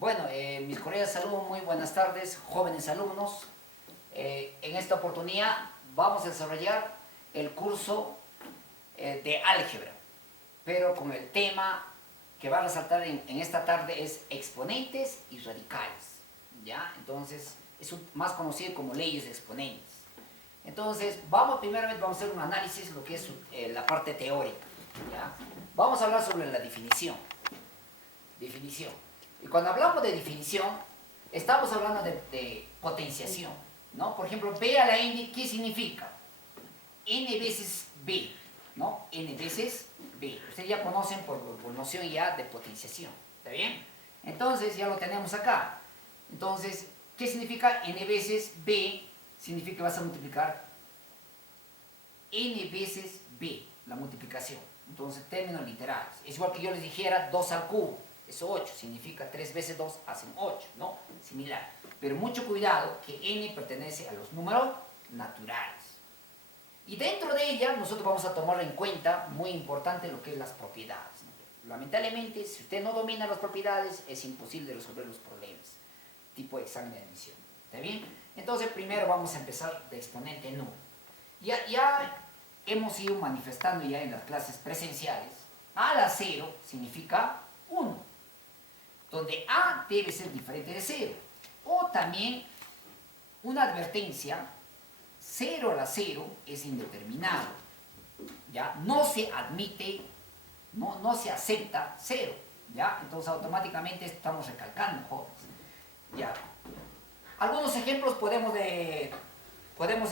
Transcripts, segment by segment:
Bueno, mis cordiales saludos, muy buenas tardes, jóvenes alumnos. En esta oportunidad vamos a desarrollar el curso de álgebra, pero con el tema que va a resaltar en esta tarde es exponentes y radicales, ¿ya? Entonces, más conocido como leyes de exponentes. Entonces, primeramente vamos a hacer un análisis de lo que es la parte teórica, ¿ya? Vamos a hablar sobre la definición. Y cuando hablamos de definición, estamos hablando de potenciación, ¿no? Por ejemplo, B a la n, ¿qué significa? N veces B, ¿no? N veces B. Ustedes ya conocen por noción ya de potenciación, ¿está bien? Entonces, ya lo tenemos acá. Entonces, ¿qué significa N veces B? Significa que vas a multiplicar N veces B, la multiplicación. Entonces, términos literales. Es igual que yo les dijera 2 al cubo. Es 8, significa 3 veces 2 hacen 8, ¿no? Similar. Pero mucho cuidado que n pertenece a los números naturales. Y dentro de ella nosotros vamos a tomar en cuenta, muy importante, lo que es las propiedades, ¿no? Lamentablemente, si usted no domina las propiedades, es imposible resolver los problemas. Tipo de examen de admisión. ¿Está bien? Entonces, primero vamos a empezar de exponente número. Ya hemos ido manifestando ya en las clases presenciales. A la 0 significa 1. Donde A debe ser diferente de 0. O también una advertencia, 0 a la 0 es indeterminado. ¿Ya? No se admite, no se acepta 0. ¿Ya? Entonces automáticamente estamos recalcando, jóvenes. ¿Ya? Algunos ejemplos podemos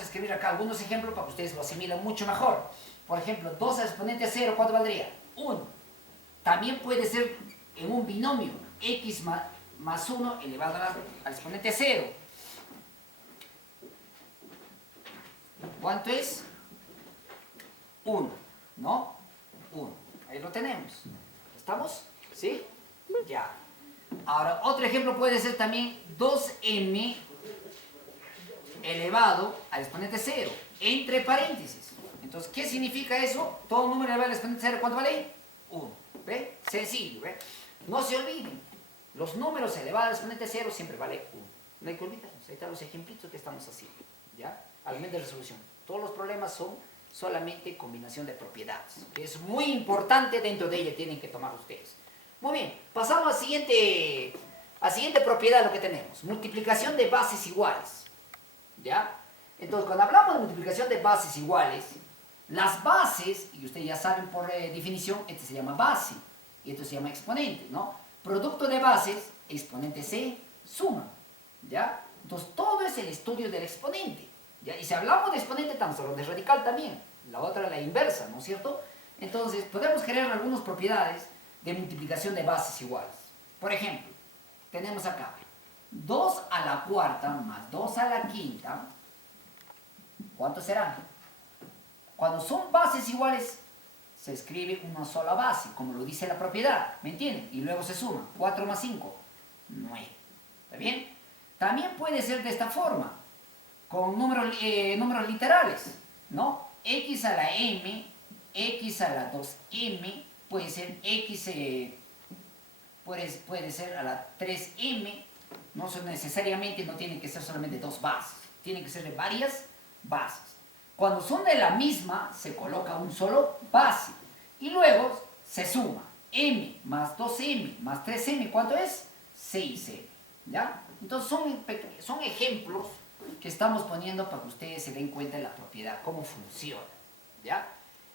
escribir acá, algunos ejemplos para que ustedes lo asimilen mucho mejor. Por ejemplo, 2 al exponente a 0, ¿cuánto valdría? 1. También puede ser en un binomio, x más 1 elevado al exponente 0. ¿Cuánto es? 1, ¿no? 1. Ahí lo tenemos. ¿Estamos? ¿Sí? Ya. Ahora, otro ejemplo puede ser también 2m elevado al exponente 0, entre paréntesis. Entonces, ¿qué significa eso? Todo número elevado al exponente 0, ¿cuánto vale? 1. ¿Ve? Sencillo, ¿ve? No se olviden, los números elevados al exponente 0 siempre vale 1. No hay que olvidarnos, ahí están los ejemplitos que estamos haciendo, ¿ya? Argumento de resolución. Todos los problemas son solamente combinación de propiedades, que es muy importante, dentro de ella tienen que tomar ustedes. Muy bien, pasamos a siguiente propiedad, lo que tenemos, multiplicación de bases iguales, ¿ya? Entonces, cuando hablamos de multiplicación de bases iguales, las bases, y ustedes ya saben por definición, este se llama base, y esto se llama exponente, ¿no? Producto de bases, exponente se suma, ¿ya? Entonces, todo es el estudio del exponente, ¿ya? Y si hablamos de exponente, estamos hablando de radical también, la otra la inversa, ¿no es cierto? Entonces, podemos crear algunas propiedades de multiplicación de bases iguales. Por ejemplo, tenemos acá 2 a la cuarta más 2 a la quinta, ¿cuánto será? Cuando son bases iguales, se escribe una sola base, como lo dice la propiedad, ¿me entienden? Y luego se suma, 4 más 5, 9. ¿Está bien? También puede ser de esta forma, con números literales, ¿no? X a la m, x a la 2m, puede ser x, puede ser a la 3m, no son necesariamente, no tienen que ser solamente dos bases, tienen que ser de varias bases. Cuando son de la misma, se coloca un solo base. Y luego se suma m más 2m más 3m, ¿cuánto es? 6m, ¿ya? Entonces son ejemplos que estamos poniendo para que ustedes se den cuenta de la propiedad, cómo funciona, ¿ya?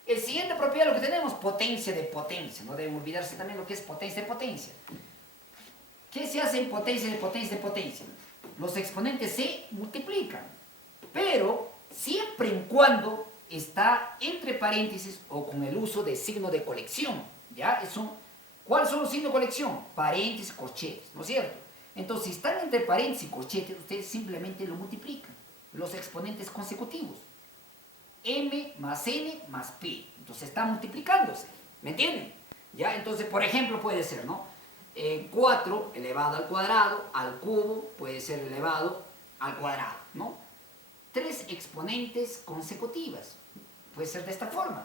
El siguiente propiedad, lo que tenemos, potencia de potencia. No deben olvidarse también lo que es potencia de potencia. ¿Qué se hace en potencia de potencia de potencia? Los exponentes se multiplican, pero siempre y cuando está entre paréntesis o con el uso de signo de colección, ¿ya? ¿Cuáles son los signos de colección? Paréntesis, corchetes, ¿no es cierto? Entonces, si están entre paréntesis y corchetes, ustedes simplemente lo multiplican, los exponentes consecutivos. M más N más P. Entonces está multiplicándose, ¿me entienden? ¿Ya? Entonces, por ejemplo, puede ser, ¿no? 4 elevado al cuadrado, al cubo, puede ser elevado al cuadrado, ¿no? 3 exponentes consecutivas. Puede ser de esta forma.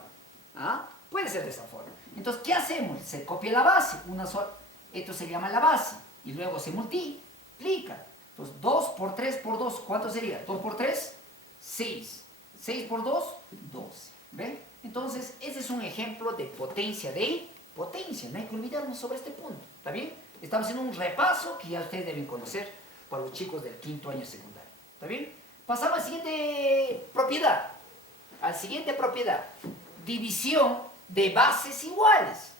¿Ah? Puede ser de esta forma. Entonces, ¿qué hacemos? Se copia la base, una sola. Esto se llama la base. y luego se multiplica. Entonces 2 por 3 por 2, ¿cuánto sería? 2 por 3, 6. 6 por 2, 12. ¿Ven? Entonces, ese es un ejemplo de potencia de potencia. No hay que olvidarnos sobre este punto. ¿Está bien? Estamos haciendo un repaso que ya ustedes deben conocer para los chicos del quinto año secundario. ¿Está bien? Pasamos a la siguiente propiedad. A la siguiente propiedad. División de bases iguales.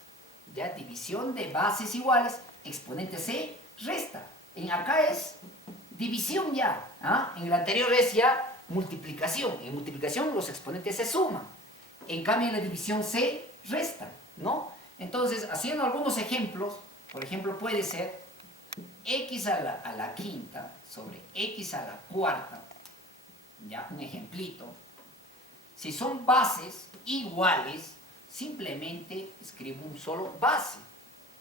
Ya, división de bases iguales. Exponente se resta. En acá es división ya. ¿Ah? En el anterior es ya multiplicación. En multiplicación los exponentes se suman. En cambio en la división se restan, ¿no? Entonces, haciendo algunos ejemplos, por ejemplo, puede ser x a la quinta sobre x a la cuarta. Ya, un ejemplito. Si son bases iguales, simplemente escribo un solo base.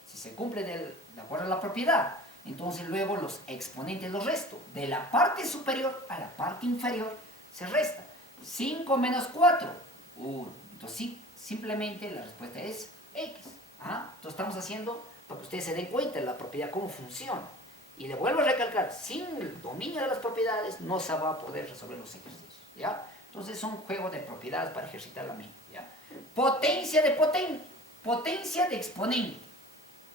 Si se cumple de acuerdo a la propiedad, entonces luego los exponentes los resto. De la parte superior a la parte inferior se resta. 5 menos 4, 1. Entonces sí, simplemente la respuesta es x. ¿Ah? Entonces estamos haciendo para que ustedes se den cuenta de la propiedad, cómo funciona. Y le vuelvo a recalcar, sin el dominio de las propiedades no se va a poder resolver los ejercicios. ¿Ya? Entonces es un juego de propiedades para ejercitar la mente. ¿Ya? Potencia de potencia de exponente.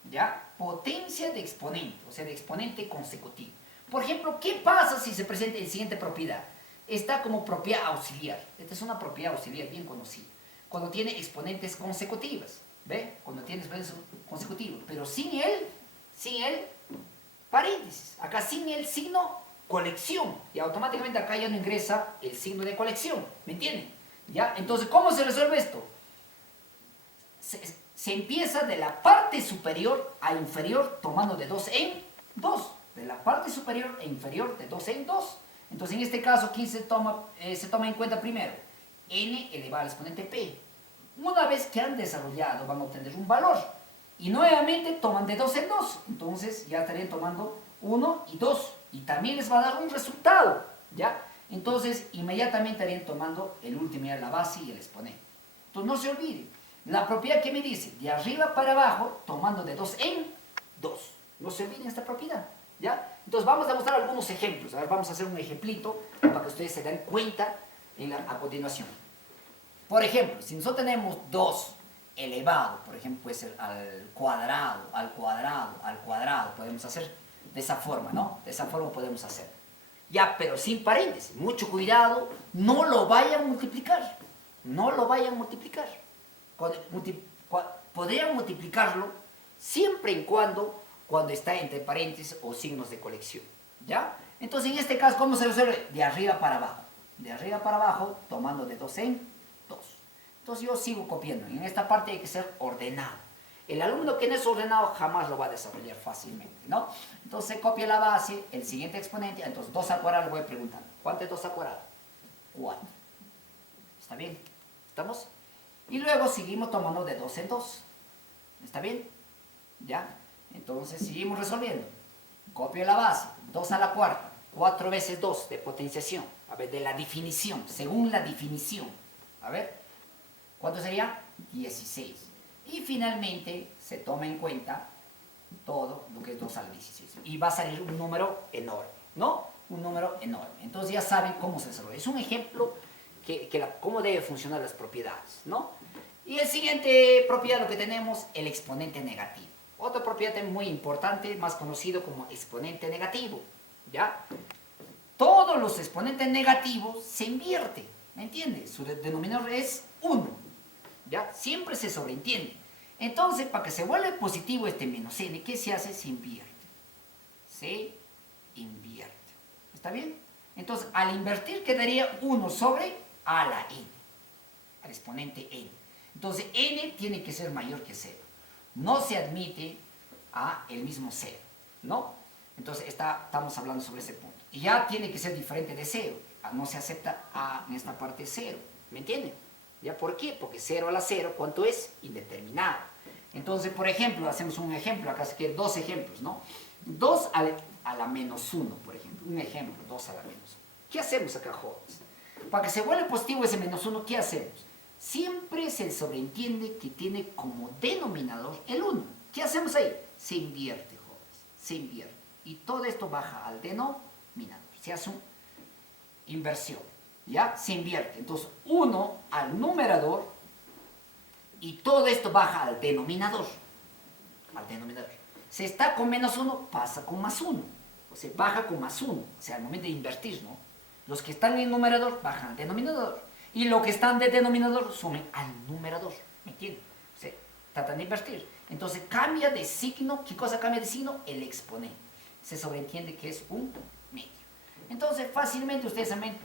¿Ya? Potencia de exponente, o sea, de exponente consecutivo. Por ejemplo, ¿qué pasa si se presenta la siguiente propiedad? Está como propiedad auxiliar. Esta es una propiedad auxiliar bien conocida. Cuando tiene exponentes consecutivas. ¿Ve? Cuando tiene exponentes consecutivos. Pero sin el paréntesis. Acá sin el signo colección. Y automáticamente acá ya no ingresa el signo de colección. ¿Me entienden? ¿Ya? Entonces, ¿cómo se resuelve esto? Se empieza de la parte superior a inferior tomando de 2 en 2. De la parte superior e inferior de 2 en 2. Entonces, en este caso, ¿quién se toma en cuenta primero? N elevado al exponente P. Una vez que han desarrollado, van a obtener un valor. Y nuevamente toman de 2 en 2. Entonces, ya estarían tomando 1 y 2. Y también les va a dar un resultado. ¿Ya? Entonces, inmediatamente estarían tomando el último, ya la base y el exponente. Entonces, no se olviden. La propiedad que me dice, de arriba para abajo, tomando de 2 en 2. No se olviden esta propiedad. ¿Ya? Entonces vamos a mostrar algunos ejemplos. A ver, vamos a hacer un ejemplito para que ustedes se den cuenta a continuación. Por ejemplo, si nosotros tenemos 2 elevado, por ejemplo, puede ser al cuadrado, podemos hacer de esa forma, ¿no? De esa forma podemos hacer. Ya, pero sin paréntesis. Mucho cuidado, no lo vayan a multiplicar. No lo vayan a multiplicar. Podrían multiplicarlo siempre y cuando está entre paréntesis o signos de colección. ¿Ya? Entonces, en este caso, ¿cómo se resuelve? De arriba para abajo. De arriba para abajo, tomando de 2 en 2. Entonces, yo sigo copiando. En esta parte hay que ser ordenado. El alumno que no es ordenado jamás lo va a desarrollar fácilmente, ¿no? Entonces, copia la base, el siguiente exponente. Entonces, 2 al cuadrado, le voy preguntando. ¿Cuánto es 2 al cuadrado? 4. ¿Está bien? ¿Estamos? Y luego seguimos tomando de 2 en 2. ¿Está bien? ¿Ya? Entonces seguimos resolviendo. Copio la base. 2 a la cuarta. 4 veces 2 de potenciación. A ver, de la definición. Según la definición. A ver. ¿Cuánto sería? 16. Y finalmente se toma en cuenta todo lo que es 2 a la 16. Y va a salir un número enorme. ¿No? Un número enorme. Entonces ya saben cómo se desarrolla. Es un ejemplo cómo deben funcionar las propiedades, ¿no? Y el siguiente propiedad lo que tenemos, el exponente negativo. Otra propiedad muy importante, más conocido como exponente negativo, ¿ya? Todos los exponentes negativos se invierten, ¿me entiendes? Su denominador es 1, ¿ya? Siempre se sobreentiende. Entonces, para que se vuelva positivo este menos n, ¿qué se hace? Se invierte. Se invierte. ¿Está bien? Entonces, al invertir quedaría 1 sobre a la n, al exponente n. Entonces, n tiene que ser mayor que 0. No se admite a el mismo 0, ¿no? Entonces, estamos hablando sobre ese punto. Y ya tiene que ser diferente de 0. No se acepta a en esta parte 0. ¿Me entienden? ¿Ya por qué? Porque 0 a la 0, ¿cuánto es? Indeterminado. Entonces, por ejemplo, hacemos un ejemplo. Acá se quieren 2 ejemplos, ¿no? 2 a la menos 1, por ejemplo. Un ejemplo, 2 a la menos 1. ¿Qué hacemos acá, jóvenes? Para que se vuelva positivo ese menos 1, ¿qué hacemos? Siempre se sobreentiende que tiene como denominador el 1. ¿Qué hacemos ahí? Se invierte, jóvenes. se invierte. Y todo esto baja al denominador. Se hace una inversión. ¿Ya? Se invierte. Entonces, 1 al numerador y todo esto baja al denominador. Al denominador. Si está con -1, pasa con +1. O sea, baja con +1. O sea, al momento de invertir, ¿no? Los que están en el numerador bajan al denominador. Y los que están de denominador sumen al numerador. ¿Me entienden? O sea, tratan de invertir. Entonces cambia de signo. ¿Qué cosa cambia de signo? El exponente. Se sobreentiende que es un medio. Entonces fácilmente ustedes también,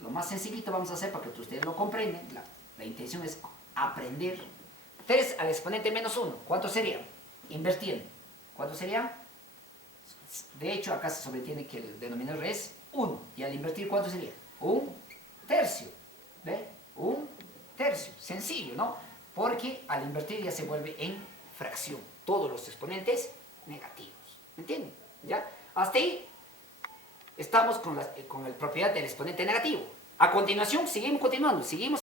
lo más sencillito vamos a hacer para que ustedes lo comprendan. La intención es aprender. 3 al exponente -1. ¿Cuánto sería? Invirtiendo. ¿Cuánto sería? De hecho, acá se sobreentiende que el denominador es 1. Y al invertir, ¿cuánto sería? 1/3. ¿Ve? 1/3. Sencillo, ¿no? Porque al invertir ya se vuelve en fracción. Todos los exponentes negativos. ¿Me entienden? ¿Ya? Hasta ahí estamos con la propiedad del exponente negativo. A continuación, seguimos continuando. Seguimos